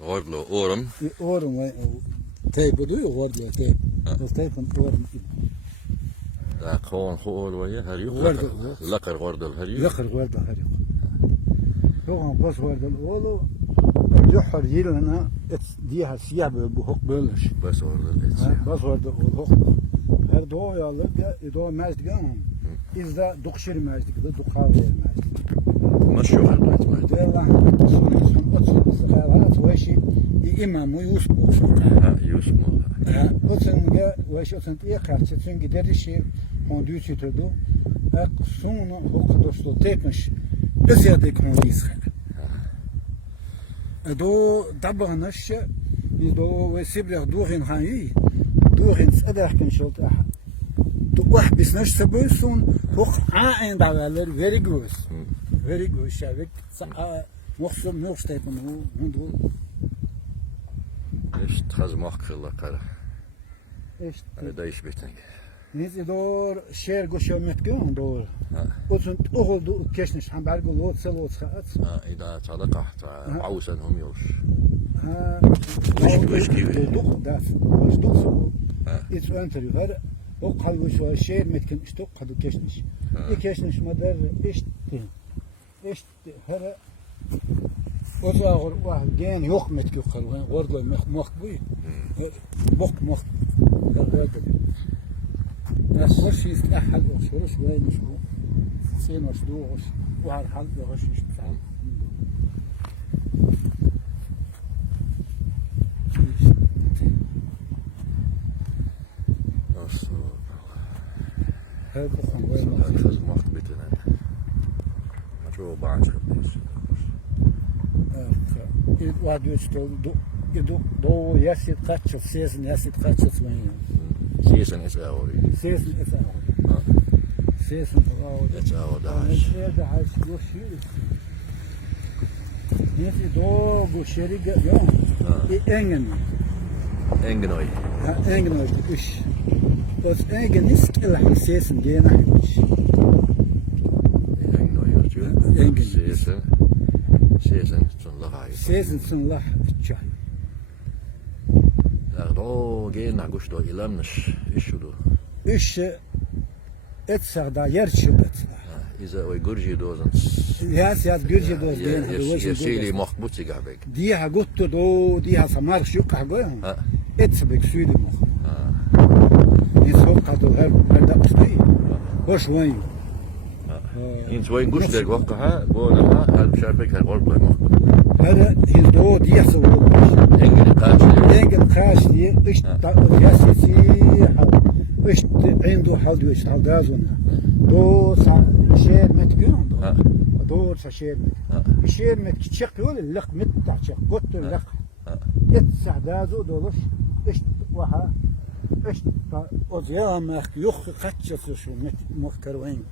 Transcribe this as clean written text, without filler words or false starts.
Gordlo orum. Orum ve teyp oluyor gordlo teyp. O teypin orum. Da kon hol ve her yok. Lakar gordol her yok. Lakar gordol her yok. Doğan bas gordol oğlu yuhar yilana diye siyah böyle bu hok böyleş. Bas gordol. Bas gordol hok. Her doğu yalı bir doğu mezdik ama izde dukşir mezdik de dukavre mezdik. Maş yok mezdik. Devam. Sonra وشي إمام يوسف. Yusuf mu? Otunga وش otun diye karşı çünkü derişi konduyu çiğdirdi. Sonra okuduğu tepmiş. Özellik konduyu. Do dabanaş do ve sibler duhin hayi. Duhin sadarken şolt. Do wahbis naş sabuysun. Hok ain davalar very good. Very good şavik. Moxum moxtaypın hundu. İşte kazmak kırla kara. İşte. Da iş bitmek. Neyse doğru şehir göçermek gün doğru. Otun oldu keşniş hamburger lot salot saat. İda çala kahta. Avsan hum yoş. Wish gibi. Doğru da. Wish doğru. It's entry her. O kalmış şehir metkin işte kadı keşniş. Keşniş madar işte. İşte her o zaman var gen yok metki kalıyor. Orada makbuy. Bok. الخش يتأهل وشرش وين شو سين وشدوش وهالحلق وغش يشتغل هذا وين kazmak bitene. Çok bağış yapmış. واحد يشتغل دو ياسيت قاتش سيزن ياسيت قاتش وين Sesen esavori. سيزن سيزن Esavadaş. هذا عايش يوشي نفي دو بوشيريجا يوم إنجن Engenoy. إنجن إيش بس إنجن إسكال سيزن جينا إيش Engenoy diyor. Engen. Sesen son lahayı. سيزن سنلاح الشاي Da gena gusto ilammış işudu. إيش إتساعد يرشد İza oy gurji dozan. ياس جرجي دوز دين Yesili mahbutsi gabek. ديها قلت دو ديها سمار شو كهجوهم اتسبك سويدي مخ يسوق قدو هر دقستي وش وين İn soy gusto gokka ha bola ha şarbek her orpla mahbut. هذا هيدو ديها سو Engeli kaçlı. دينجل خاش دي ايش ياس يسي ايش عنده حد ويش دازونا دو شير متكون دو شير شير مت كيتشق ولا اللق مت تاعشق قلت اللق اتسع دازو دولش ايش وها ايش اوزيام يخ قتش شو مت مختر وين